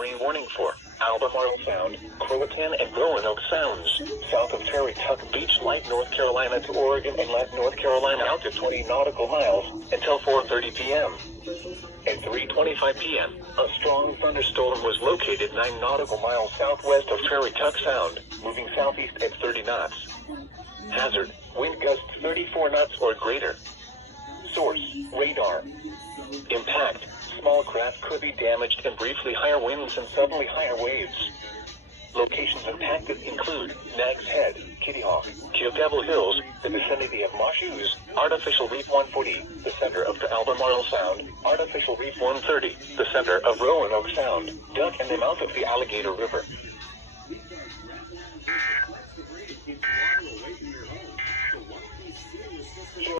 marine warning for Albemarle Sound, Croatan, and Roanoke Sounds, south of Terry Tuck Beach, Light, North Carolina to Oregon and Light, North Carolina out to 20 nautical miles until 4:30 p.m. At 3:25 p.m., a strong thunderstorm was located 9 nautical miles southwest of Terry Tuck Sound, moving southeast at 30 knots. Hazard, wind gusts 34 knots or greater. Source, radar. Impact, small craft could be damaged and briefly higher winds and suddenly higher waves. Locations impacted include Nag's Head, Kitty Hawk, Devil Hills, the vicinity of Moshus, Artificial Reef 140, the center of the Albemarle Sound, Artificial Reef 130, the center of Roanoke Sound, Duck and the mouth of the Alligator River.